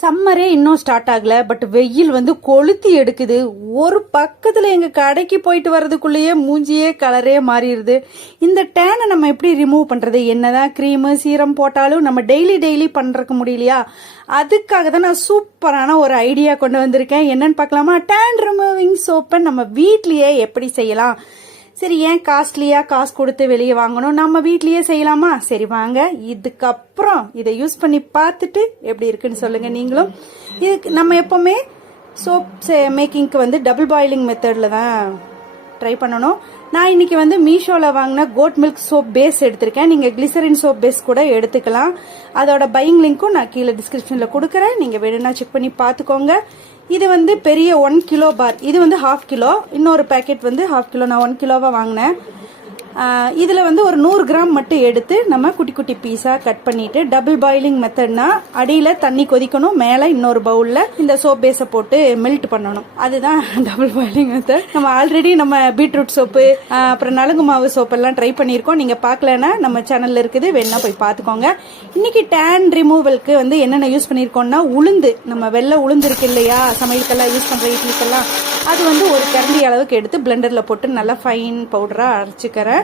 சம்மரே இன்னும் ஸ்டார்ட் ஆகல, பட் வெயில் வந்து கொளுத்தி எடுக்குது. ஒரு பக்கத்துல எங்க கடைக்கு போயிட்டு வர்றதுக்குள்ளேயே மூஞ்சியே கலரே மாறிடுது. இந்த டேனை நம்ம எப்படி ரிமூவ் பண்றது? என்னதான் கிரீமு சீரம் போட்டாலும் நம்ம டெய்லி பண்றதுக்கு முடியலையா? அதுக்காக தான் நான் சூப்பரான ஒரு ஐடியா கொண்டு வந்திருக்கேன். என்னன்னு பார்க்கலாமா? டேன் ரிமூவிங் சோப்பை நம்ம வீட்லயே எப்படி செய்யலாம்? சரி, ஏன் காஸ்ட்லியா காசு கொடுத்து வெளியே வாங்கணும், நம்ம வீட்லயே செய்யலாமா? சரி வாங்க, இதுக்கப்புறம் இதை யூஸ் பண்ணி பார்த்துட்டு எப்படி இருக்குன்னு சொல்லுங்க நீங்களும். இதுக்கு நம்ம எப்பவுமே சோப் மேக்கிங்க்கு வந்து டபுள் பாயிலிங் மெத்தட்ல தான் ட்ரை பண்ணணும். நான் இன்னைக்கு வந்து மீஷோல வாங்கின கோட் மில்க் சோப் பேஸ் எடுத்திருக்கேன். நீங்க கிளிசரின் சோப் பேஸ் கூட எடுத்துக்கலாம். அதோட பையிங் லிங்க்கும் நான் கீழே டிஸ்கிரிப்ஷன்ல கொடுக்குறேன். நீங்க வேணும்னா செக் பண்ணி பார்த்துக்கோங்க. இது வந்து பெரிய 1 கிலோ பார், இது வந்து 1/2 கிலோ. இன்னொரு பேக்கெட் வந்து 1/2 கிலோ. நான் 1 கிலோவா வாங்கினேன். இதுல வந்து ஒரு 100 கிராம் மட்டும் எடுத்து நம்ம குட்டி குட்டி பீஸா கட் பண்ணிட்டு, டபுள் பாயிலிங் மெத்தட்னா அடியில தண்ணி கொதிக்கணும், மேல இன்னொரு பவுல்ல இந்த சோப் பேஸை போட்டு மெல்ட் பண்ணணும். அதுதான் டபுள் பாயிலிங் மெத்தட். நம்ம ஆல்ரெடி நம்ம பீட்ரூட் சோப்பு அப்புறம் நலுங்கு மாவு சோப் எல்லாம் ட்ரை பண்ணியிருக்கோம். நீங்க பாக்கலன்னா நம்ம சேனல்ல இருக்குது, வேணா போய் பாத்துக்கோங்க. இன்னைக்கு டேன் ரிமூவலுக்கு வந்து என்னென்ன யூஸ் பண்ணிருக்கோம்னா, உளுந்து, நம்ம வெள்ளை உளுந்து இருக்கு இல்லையா, சமையலுக்கெல்லாம் யூஸ் பண்ற இட்லிக்கெல்லாம், அது வந்து ஒரு கரண்டி அளவுக்கு எடுத்து பிளெண்டர்ல போட்டு நல்லா ஃபைன் பவுடரா அரைச்சிக்கிறேன்.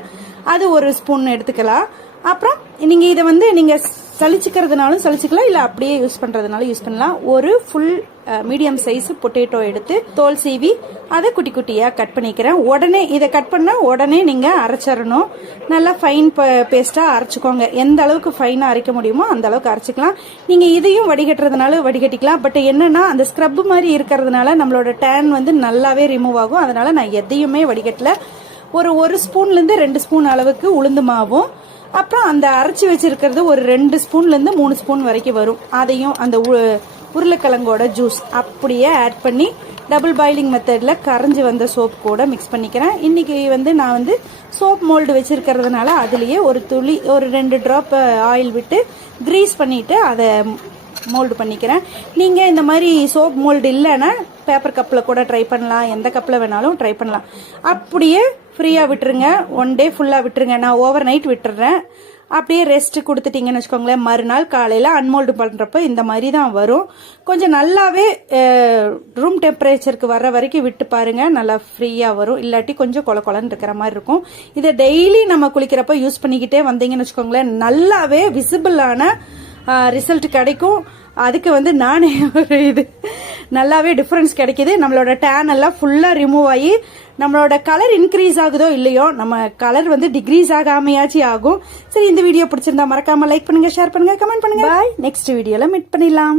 அது ஒரு ஸ்பூன் எடுத்துக்கலாம். அப்புறம் நீங்க இதை வந்து நீங்க சளிச்சுக்கிறதுனாலும் சளிச்சுக்கலாம், இல்ல அப்படியே யூஸ் பண்றதுனாலும் யூஸ் பண்ணலாம். ஒரு ஃபுல் மீடியம் சைஸ் பொட்டேட்டோ எடுத்து தோல் சீவி அதை குட்டி குட்டியா கட் பண்ணிக்கிறேன். உடனே இதை கட் பண்ணா உடனே நீங்க அரைச்சிடணும். நல்லா ஃபைன் பேஸ்டா அரைச்சிக்கோங்க. எந்த அளவுக்கு ஃபைனா அரைக்க முடியுமோ அந்த அளவுக்கு அரைச்சிக்கலாம். நீங்க இதையும் வடிகட்டுறதுனால வடிகட்டிக்கலாம். பட் என்னன்னா, அந்த ஸ்க்ரப் மாதிரி இருக்கிறதுனால நம்மளோட டேன் வந்து நல்லாவே ரிமூவ் ஆகும். அதனால நான் எதையுமே வடிகட்டல. ஒரு ஸ்பூன்ல இருந்து 2 ஸ்பூன் அளவுக்கு உளுந்து மாவும், அப்புறம் அந்த அரைச்சி வச்சிருக்கிறது ஒரு 2 ஸ்பூன்ல இருந்து 3 ஸ்பூன் வரைக்கும் வரும். அதையும் அந்த உருளைக்கிழங்கோட ஜூஸ் அப்படியே ஆட் பண்ணி டபுள் பாயிலிங் மெத்தட்ல கரைஞ்சி வந்த சோப் கூட மிக்ஸ் பண்ணிக்கிறேன். இன்னைக்கு வந்து நான் வந்து சோப் மோல்டு வச்சிருக்கிறதுனால அதுலயே ஒரு 2 டிராப் ஆயில் விட்டு கிரீஸ் பண்ணிட்டு அதை மோல்டு பண்ணிக்கிறேன். நீங்க இந்த மாதிரி சோப் மோல்டு இல்லைன்னா பேப்பர் கப்ல கூட ட்ரை பண்ணலாம், எந்த கப்ல வேணாலும் ட்ரை பண்ணலாம். அப்படியே ஃப்ரீயா விட்டுருங்க, 1 டே ஃபுல்லா விட்டுருங்க. நான் ஓவர் நைட் விட்டுறேன். அப்படியே ரெஸ்ட் கொடுத்துட்டீங்கன்னு வச்சுக்கோங்களேன், மறுநாள் காலையில அன்மோல்டு பண்றப்ப இந்த மாதிரி தான் வரும். கொஞ்சம் நல்லாவே ரூம் டெம்பரேச்சருக்கு வர்ற வரைக்கும் விட்டு பாருங்க, நல்லா ஃப்ரீயா வரும். இல்லாட்டி கொஞ்சம் கொலன்னு இருக்கிற மாதிரி இருக்கும். இதை டெய்லி நம்ம குளிக்கிறப்ப யூஸ் பண்ணிக்கிட்டே வந்தீங்கன்னு வச்சுக்கோங்களேன், நல்லாவே விசிபிளான ரிசல்ட் கிடைக்கும். அதுக்கு வந்து நானே ஒரு நல்லாவே டிஃபரன்ஸ் கிடைக்குது. நம்மளோட டேன் எல்லாம் ஃபுல்லா ரிமூவ் ஆகி நம்மளோட கலர் இன்க்ரீஸ் ஆகுதோ இல்லையோ, நம்ம கலர் வந்து டிக்ரீஸ் ஆகாமையாச்சு ஆகும். சரி, இந்த வீடியோ பிடிச்சிருந்தா மறக்காம லைக் பண்ணுங்க, ஷேர் பண்ணுங்க, கமெண்ட் பண்ணுங்க. பாய். நெக்ஸ்ட் வீடியோல மீட் பண்ணிடலாம்.